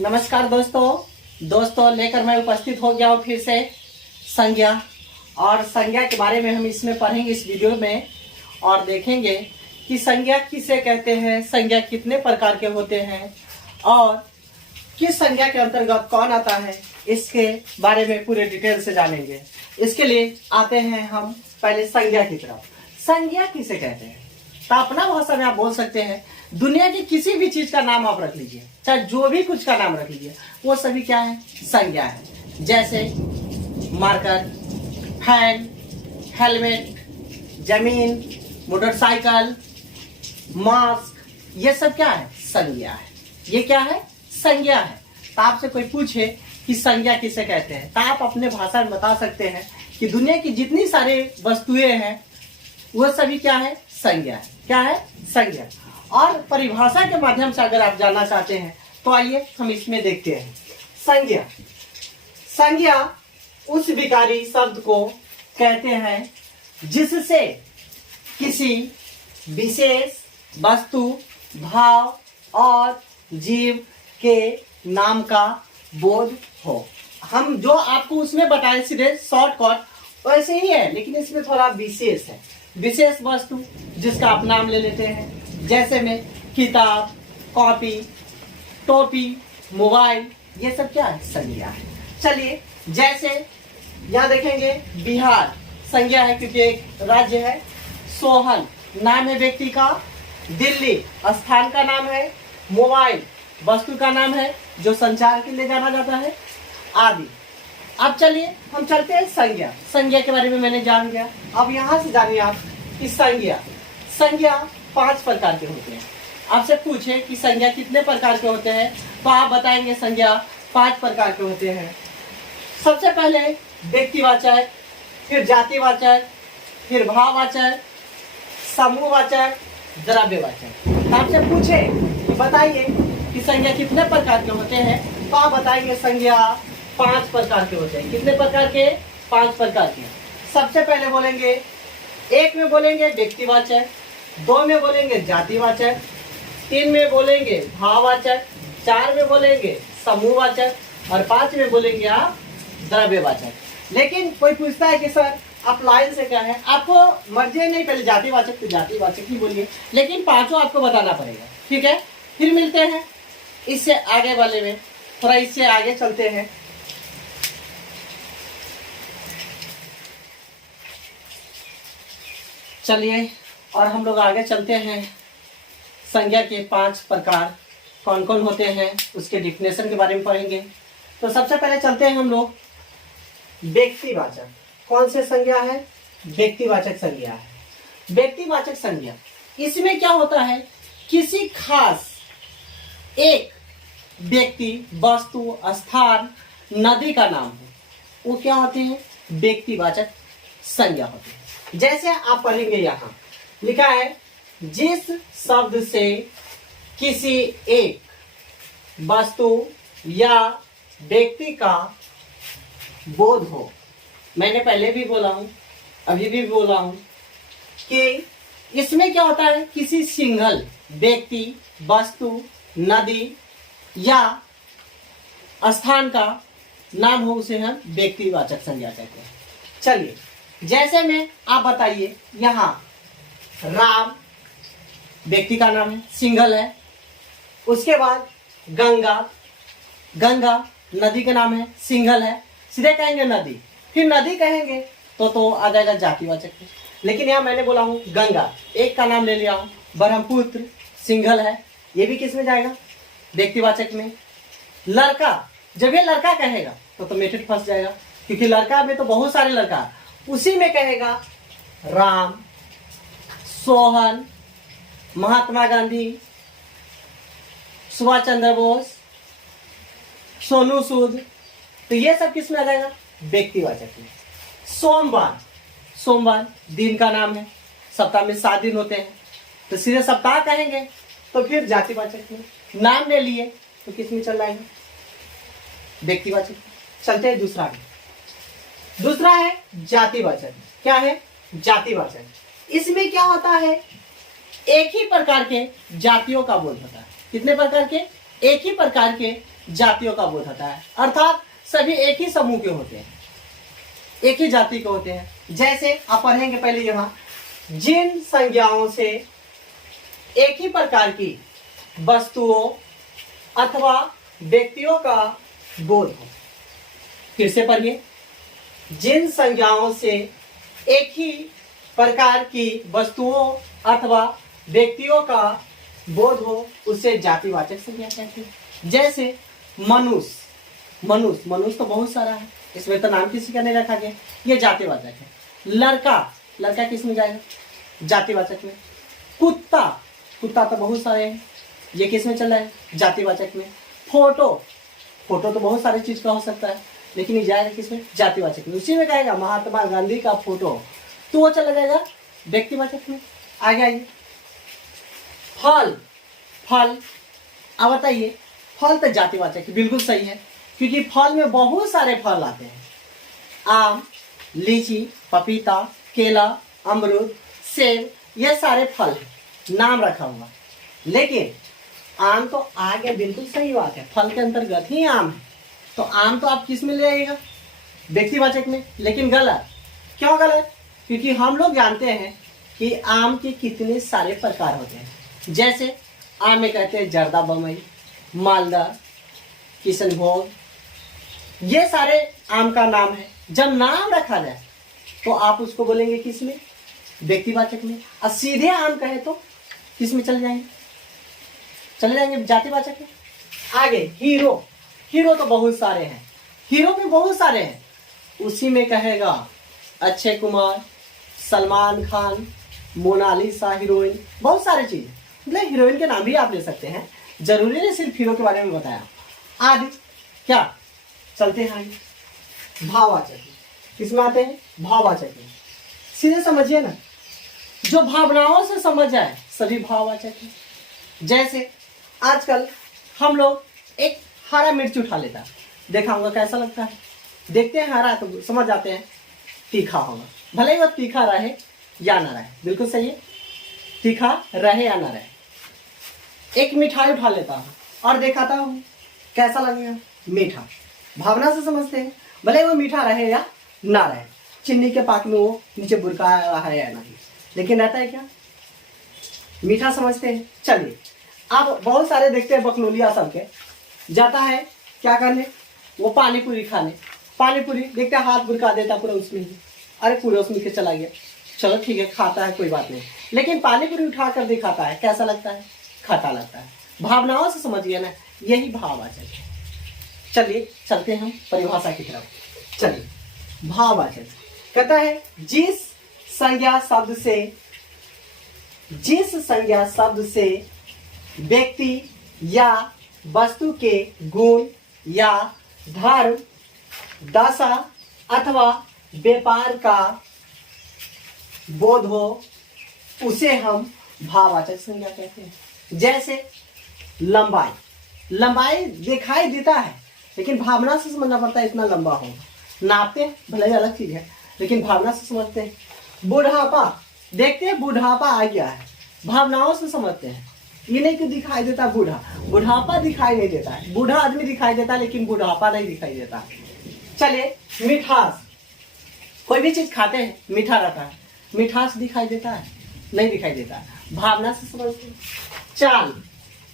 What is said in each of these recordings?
नमस्कार दोस्तों लेकर मैं उपस्थित हो गया हूँ फिर से संज्ञा। और संज्ञा के बारे में हम इसमें पढ़ेंगे इस वीडियो में और देखेंगे कि संज्ञा किसे कहते हैं, संज्ञा कितने प्रकार के होते हैं और किस संज्ञा के अंतर्गत कौन आता है, इसके बारे में पूरे डिटेल से जानेंगे। इसके लिए आते हैं हम पहले संज्ञा की तरफ। संज्ञा किसे कहते हैं? तो अपना भाषा में आप बोल सकते हैं, दुनिया की किसी भी चीज का नाम आप रख लीजिए, चाहे जो भी कुछ का नाम रख लीजिए, वो सभी क्या है? संज्ञा है। जैसे मार्कर, फैन, हेलमेट, जमीन, मोटरसाइकिल, मास्क, ये सब क्या है? संज्ञा है। ये क्या है? संज्ञा है। तो आपसे कोई पूछे कि संज्ञा किसे कहते हैं, तो आप अपने भाषा में बता सकते हैं कि दुनिया की जितनी सारी वस्तुएं हैं वो सभी क्या है? संज्ञा है। क्या है? संज्ञा। और परिभाषा के माध्यम से अगर आप जानना चाहते हैं तो आइए हम इसमें देखते हैं। संज्ञा, संज्ञा उस विकारी शब्द को कहते हैं जिससे किसी विशेष वस्तु, भाव और जीव के नाम का बोध हो। हम जो आपको उसमें बताए सीधे शॉर्टकट वैसे ही है, लेकिन इसमें थोड़ा विशेष है। विशेष वस्तु जिसका आप नाम ले लेते हैं, जैसे में किताब, कॉपी, टोपी, मोबाइल, ये सब क्या है? संज्ञा है। चलिए, जैसे यहाँ देखेंगे बिहार संज्ञा है क्योंकि एक राज्य है। सोहन नाम है व्यक्ति का। दिल्ली स्थान का नाम है। मोबाइल वस्तु का नाम है जो संचार के लिए जाना जाता है, आदि। अब चलिए हम चलते हैं संज्ञा। संज्ञा के बारे में मैंने जान गया। अब यहाँ से जानिए आप कि संज्ञा 5 प्रकार के होते हैं। आपसे पूछे कि संज्ञा कितने प्रकार के होते हैं, तो आप बताएंगे संज्ञा 5 प्रकार के होते हैं। सबसे पहले व्यक्तिवाचक, फिर जातिवाचक, फिर भाववाचक, समूहवाचक, द्रव्यवाचक। आपसे पूछे कि बताइए कि संज्ञा कितने प्रकार के होते हैं, तो आप बताएंगे संज्ञा 5 प्रकार के होते हैं। कितने प्रकार के? 5 प्रकार के। सबसे पहले बोलेंगे, 1 में बोलेंगे व्यक्तिवाचक, 2 में बोलेंगे जातिवाचक, 3 में बोलेंगे भाववाचक, 4 में बोलेंगे समूहवाचक और 5 में बोलेंगे आप द्रव्यवाचक। लेकिन कोई पूछता है कि सर आप लाइन से क्या है, आपको मर्जी नहीं, पहले जातिवाचक तो जातिवाचक ही बोलिए, लेकिन 5 आपको बताना पड़ेगा। ठीक है, फिर मिलते हैं इससे आगे वाले में। थोड़ा इससे आगे चलते हैं। चलिए और हम लोग आगे चलते हैं। संज्ञा के 5 प्रकार कौन कौन होते हैं उसके डिफिनेशन के बारे में पढ़ेंगे। तो सबसे पहले चलते हैं हम लोग व्यक्तिवाचक। कौन से संज्ञा है? व्यक्तिवाचक संज्ञा है। व्यक्तिवाचक संज्ञा, इसमें क्या होता है? किसी खास एक व्यक्ति, वस्तु, स्थान, नदी का नाम है, वो क्या होते हैं? व्यक्तिवाचक संज्ञा होते हैं। जैसे आप पढ़ेंगे, यहाँ लिखा है जिस शब्द से किसी एक वस्तु या व्यक्ति का बोध हो। मैंने पहले भी बोला हूं, अभी भी बोला हूं कि इसमें क्या होता है? किसी सिंगल व्यक्ति, वस्तु, नदी या स्थान का नाम हो, उसे हम व्यक्तिवाचक संज्ञा कहते हैं। चलिए, जैसे में आप बताइए, यहाँ राम व्यक्ति का नाम है, सिंगल है। उसके बाद गंगा, गंगा नदी का नाम है, सिंगल है। सीधे कहेंगे नदी, फिर नदी कहेंगे तो आ जाएगा जातिवाचक में। लेकिन यहाँ मैंने बोला हूँ गंगा, एक का नाम ले लिया हूँ। ब्रह्मपुत्र सिंगल है, ये भी किस में जाएगा? व्यक्तिवाचक में। लड़का, जब ये लड़का कहेगा तो मेथड फंस जाएगा, क्योंकि लड़का में तो बहुत सारे लड़का, उसी में कहेगा राम, सोहन, महात्मा गांधी, सुभाष चंद्र बोस, सोनू सूद, तो ये सब किस में आ जाएगा? व्यक्तिवाचक में। सोमवार, सोमवार दिन का नाम है, सप्ताह में 7 दिन होते हैं, तो सीधे सप्ताह कहेंगे तो फिर जातिवाचक में। नाम ले लिए तो किस में चल जाएंगे? व्यक्तिवाचक। चलते हैं दूसरा में। दूसरा है जातिवाचक। क्या है? जातिवाचक। इसमें क्या होता है? एक ही प्रकार के जातियों का बोध होता है। कितने प्रकार के? एक ही प्रकार के जातियों का बोध होता है, अर्थात सभी एक ही समूह के होते हैं, एक ही जाति के होते हैं। जैसे आप पढ़ेंगे पहले यहाँ, जिन संज्ञाओं से एक ही प्रकार की वस्तुओं अथवा व्यक्तियों का बोध हो। फिर से पढ़िए, जिन संज्ञाओं से एक ही प्रकार की वस्तुओं अथवा व्यक्तियों का बोध हो उसे जातिवाचक संज्ञा कहते हैं। जैसे मनुष्य, मनुष्य तो बहुत सारा है, इसमें तो नाम किसी का नहीं रखा गया, ये जातिवाचक है। लड़का, लड़का किस में जाएगा? जातिवाचक में। कुत्ता, कुत्ता तो बहुत सारे हैं, ये किस में चल रहा है? जातिवाचक में। फोटो, फोटो तो बहुत सारी चीज का हो सकता है, लेकिन ये जाएगा किसमें? जातिवाचक में। उसी में कहेगा महात्मा गांधी का फोटो, तो वो चला जाएगा व्यक्तिवाचक में। आगे आइए, फल, फल, अब बताइए, फल तो जातिवाचक है, बिल्कुल सही है, क्योंकि फल में बहुत सारे फल आते हैं। आम, लीची, पपीता, केला, अमरूद, सेब, ये सारे फल हैं, नाम रखा हुआ। लेकिन आम तो आगे, बिल्कुल सही बात है, फल के अंतर्गत ही आम है, तो आम तो आप किस में ले आइएगा? व्यक्तिवाचक में। लेकिन गलत, क्यों गलत? क्योंकि हम लोग जानते हैं कि आम के कितने सारे प्रकार होते हैं। जैसे आम में कहते हैं जर्दा, बम्बई, मालदा, किशनभोग, ये सारे आम का नाम है। जब नाम रखा जाए तो आप उसको बोलेंगे किस में? व्यक्तिवाचक में। और सीधे आम कहे तो किस में चले जाएंगे? चले जाएंगे जातिवाचक में। आगे हीरो, हीरो तो बहुत सारे हैं, हीरो भी बहुत सारे हैं, उसी में कहेगा अक्षय कुमार, सलमान खान, मोनालिसा हीरोइन, बहुत सारे चीज, मतलब हीरोइन के नाम भी आप ले सकते हैं, जरूरी नहीं सिर्फ हीरो के बारे में बताया। आगे क्या, चलते हैं आगे। भाववाचक किसमें आते हैं? भाववाचक में। सीधे समझिए ना, जो भावनाओं से समझ जाए सभी भाववाचक है। जैसे आजकल हम लोग एक हरा मिर्च उठा लेता है, देखा होगा कैसा लगता है, देखते हैं हरा तो समझ जाते हैं तीखा होगा, भले ही वो तीखा रहे या ना रहे, बिल्कुल सही है, तीखा रहे या ना रहे। एक मिठाई उठा लेता हूँ और दिखाता हूँ कैसा लगेगा, मीठा, भावना से समझते हैं, भले वो मीठा रहे या ना रहे, चीनी के पाक में वो नीचे बुरका है या नहीं, लेकिन रहता है क्या? मीठा समझते हैं। चलिए, अब बहुत सारे देखते हैं बकलोलिया सबके, जाता है क्या करने? वो पानी पूरी खाने, पानी पूरी देखते हैं हाथ बुरका देता पूरा उसमें ही, अरे पूरा उसमें के चला गया, चलो ठीक है खाता है कोई बात नहीं, लेकिन पानी पूरी उठा कर दिखाता है, कैसा लगता है? खट्टा लगता है। भावनाओं से समझिए ना, यही भाववाचक है। चलिए चलते हैं हम परिभाषा की तरफ। चलिए, भाववाचक कहता है जिस संज्ञा शब्द से व्यक्ति या वस्तु के गुण या धर्म, दशा अथवा व्यापार का बोध हो उसे हम भाववाचक संज्ञा कहते हैं। जैसे लंबाई, लंबाई दिखाई देता है लेकिन भावना से समझना पड़ता है, इतना लंबा होगा, नापते हैं भले ही अलग चीज है, लेकिन भावना से समझते हैं। बुढ़ापा, देखते हैं बुढ़ापा आ गया है, भावनाओं से समझते हैं, ये नहीं कि दिखाई देता बूढ़ा, बुढ़ापा दिखाई नहीं देता है, बूढ़ा आदमी दिखाई देता है लेकिन बुढ़ापा नहीं दिखाई देता। चलिए, मिठास, कोई भी चीज खाते हैं मीठा रहता है, मिठास दिखाई देता है? नहीं दिखाई देता, भावना से समझते हैं। चाल,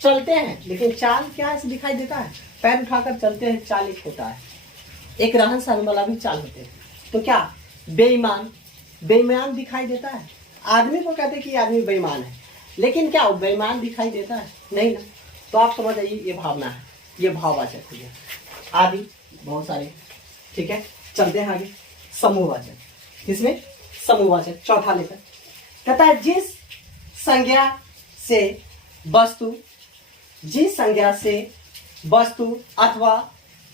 चलते हैं लेकिन चाल क्या ऐसे दिखाई देता है? पैर उठाकर चलते हैं, चाल एक होता है, एक रहन सहन वाला भी चाल होते हैं। तो क्या बेईमान, बेईमान दिखाई देता है? आदमी को कहते हैं कि आदमी बेईमान है, लेकिन क्या बेईमान दिखाई देता है? नहीं ना। तो आप समझ आइए, ये भावना है, ये भाववाचक हो गया। आदि बहुत सारे, ठीक है, चलते हैं आगे। समूहवाचक, इसमें समूहवाचक चौथा लेकर कहता है जिस संज्ञा से वस्तु अथवा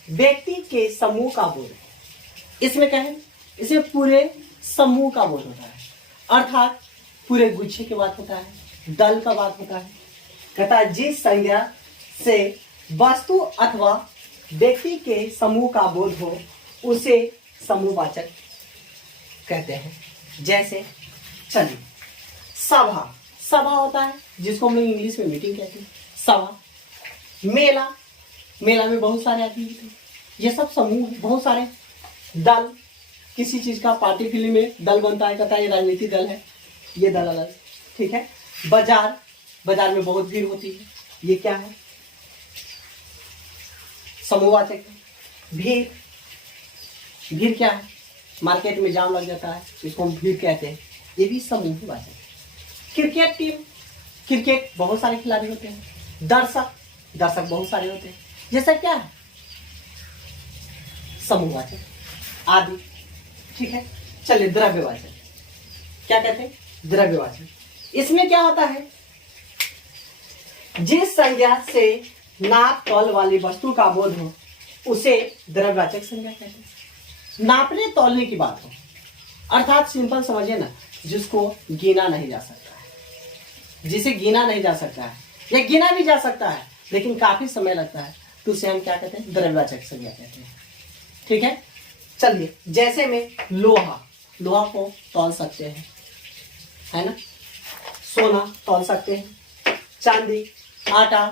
व्यक्ति के समूह का बोध। इसमें क्या है? इसमें पूरे समूह का बोध होता है, अर्थात पूरे गुच्छे की बात होता है, दल का बात होता है। कहता है जिस संज्ञा से वस्तु अथवा व्यक्ति के समूह का बोध हो उसे समूहवाचक कहते हैं। जैसे चलिए, सभा, सभा होता है जिसको हम लोग इंग्लिश में मीटिंग कहते हैं, सभा। मेला, मेला में बहुत सारे आदमी होते हैं, ये सब समूह है, बहुत सारे दल, किसी चीज का पार्टी फिल्म में दल बनता है, कहता है ये राजनीतिक दल है, ये दल अलग, ठीक है। बाजार, बाजार में बहुत भीड़ होती है, ये क्या है, समूहवाचक है। भीड़, भीड़ क्या है, मार्केट में जाम लग जाता है, इसको हम भीड़ कहते हैं, ये भी समूहवाचक है। क्रिकेट टीम, क्रिकेट बहुत सारे खिलाड़ी होते हैं। दर्शक, दर्शक बहुत सारे होते हैं, ये सब क्या है, समूहवाचक आदि, ठीक है। चलिए द्रव्यवाचक, क्या कहते हैं, द्रव्यवाचक। इसमें क्या होता है, जिस संज्ञा से नाप तौल वाली वस्तु का बोध हो उसे द्रव्यवाचक संज्ञा कहते हैं। नापने तौलने की बात हो, अर्थात सिंपल समझिए ना, जिसको गिना नहीं जा सकता है, जिसे गिना नहीं जा सकता है, या गिना भी जा सकता है लेकिन काफी समय लगता है, तो उसे हम क्या कहते हैं, द्रव्यवाचक संज्ञा कहते हैं, ठीक है। चलिए जैसे में लोहा, लोहा को तौल सकते हैं, है ना, सोना तौल सकते हैं, चांदी, आटा,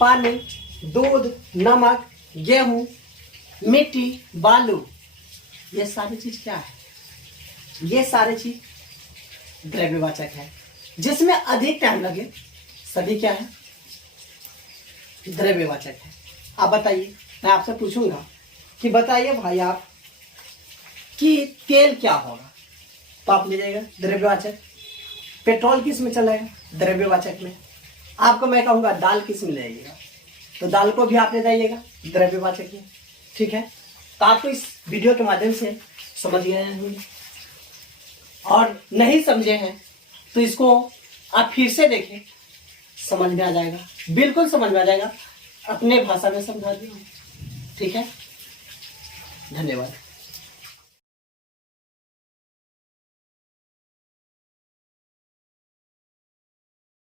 पानी, दूध, नमक, गेहूं, मिट्टी, बालू, ये सारी चीज क्या है, ये सारी चीज द्रव्यवाचक है। जिसमें अधिक टाइम लगे सभी क्या है, द्रव्यवाचक है। आप बताइए, मैं आपसे पूछूंगा कि बताइए भाई आप कि तेल क्या होगा, तो आप ले जाएगा द्रव्यवाचक। पेट्रोल किस में चलेगा, द्रव्यवाचक में। आपको मैं कहूंगा दाल किस में ले जाइएगा, तो दाल को भी आप ले जाइएगा द्रव्यवाचक में, ठीक है। तो आपको इस वीडियो के माध्यम से समझ गए हैं, और नहीं समझे हैं तो इसको आप फिर से देखें, समझ में आ जाएगा, बिल्कुल समझ में आ जाएगा, अपने भाषा में समझा दिया, ठीक है। धन्यवाद।